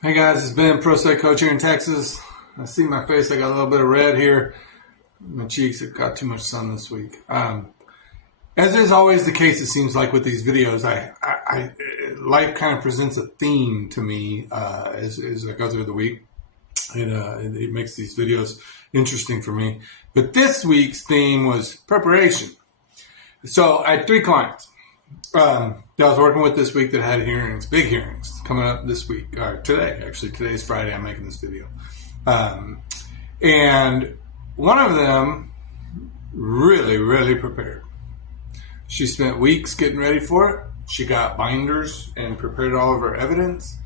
Hey guys, it's Ben, Pro State Coach here in Texas. I see my face, I got a little bit of red here. My cheeks have got too much sun this week. As is always the case, it seems like with these videos, life kind of presents a theme to me as I go through the week. It makes these videos interesting for me. But this week's theme was preparation. So I had 3 clients that I was working with this week that had hearings, big hearings, coming up this week, or today. Actually, today's Friday, I'm making this video. And one of them really prepared. She spent weeks getting ready for it. She got binders and prepared all of her evidence,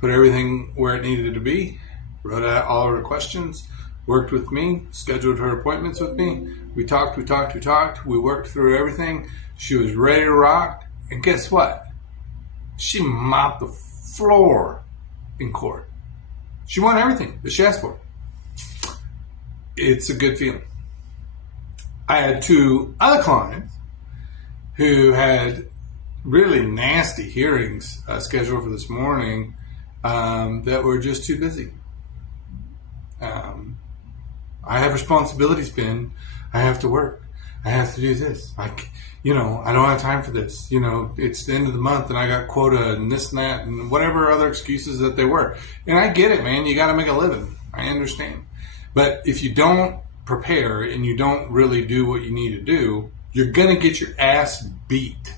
put everything where it needed to be, wrote out all of her questions, worked with me, scheduled her appointments with me. We talked. We worked through everything. She was ready to rock. And guess what? She mopped the floor in court. She won everything that she asked for. It's a good feeling. I had 2 other clients who had really nasty hearings scheduled for this morning that were just too busy. I have responsibilities, Ben. I have to work. I have to do this. I don't have time for this. It's the end of the month and I got quota and this and that and whatever other excuses that they were. And I get it, man. You got to make a living. I understand. But if you don't prepare and you don't really do what you need to do, you're going to get your ass beat.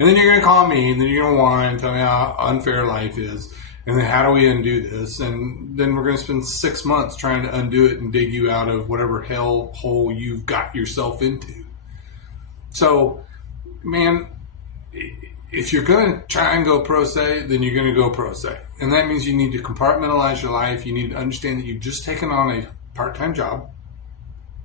And then you're going to call me and then you're going to whine and tell me how unfair life is. And then how do we undo this? And then we're going to spend 6 months trying to undo it and dig you out of whatever hell hole you've got yourself into. So, man, if you're going to try and go pro se, then you're going to go pro se. And that means you need to compartmentalize your life. You need to understand that you've just taken on a part-time job.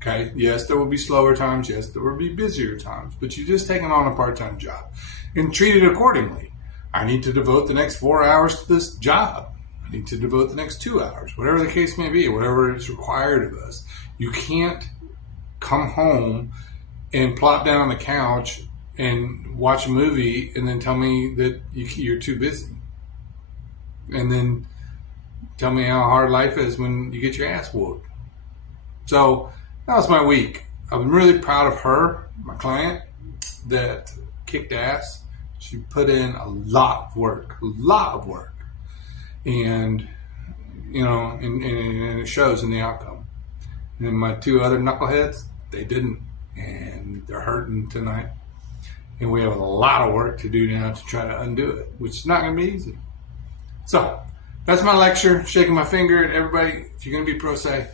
Okay? Yes, there will be slower times. Yes, there will be busier times. But you've just taken on a part-time job. And treat it accordingly. I need to devote the next 4 hours to this job. I need to devote the next 2 hours. Whatever the case may be, whatever is required of us. You can't come home and plop down on the couch and watch a movie and then tell me that you're too busy. And then tell me how hard life is when you get your ass whooped. So that was my week. I'm really proud of her, my client, that kicked ass. She put in a lot of work. And, and it shows in the outcome. And my 2 other knuckleheads, they didn't. And they're hurting tonight. And we have a lot of work to do now to try to undo it, which is not going to be easy. So that's my lecture, shaking my finger at everybody. If you're going to be pro se,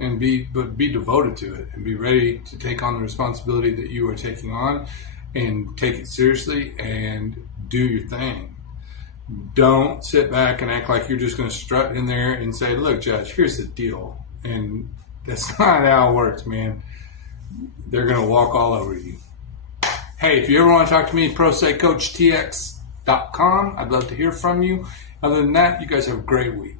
and be devoted to it and be ready to take on the responsibility that you are taking on and take it seriously and do your thing. Don't sit back and act like you're just going to strut in there and say, look, Judge, here's the deal. And that's not how it works, man. They're going to walk all over you. Hey, if you ever want to talk to me, ProStateCoachTX.com. I'd love to hear from you. Other than that, you guys have a great week.